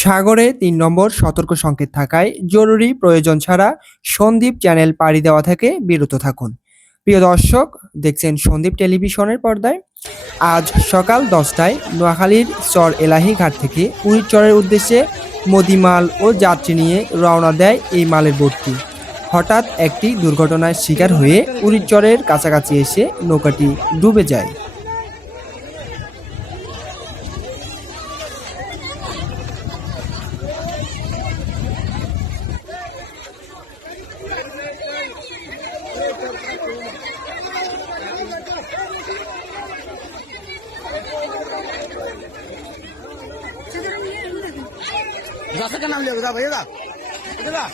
সাগরে তিন নম্বর সতর্ক সংকেত থাকায় জরুরি প্রয়োজন ছাড়া সন্দীপ চ্যানেল পাড়ি দেওয়া থেকে বিরত থাকুন। প্রিয় দর্শক, দেখছেন সন্দীপ টেলিভিশনের পর্দায়। আজ সকাল দশটায় নোয়াখালীর চর এলাহি ঘাট থেকে উড়িচরের উদ্দেশ্যে মদিমাল ও যাত্রী নিয়ে রওনা দেয় এই মালের বোটটি। হঠাৎ একটি দুর্ঘটনার শিকার হয়ে উড়িচরের কাছাকাছি এসে নৌকাটি ডুবে যায়। রাস্তা নাম नाम যা ভাইয়া যা যা।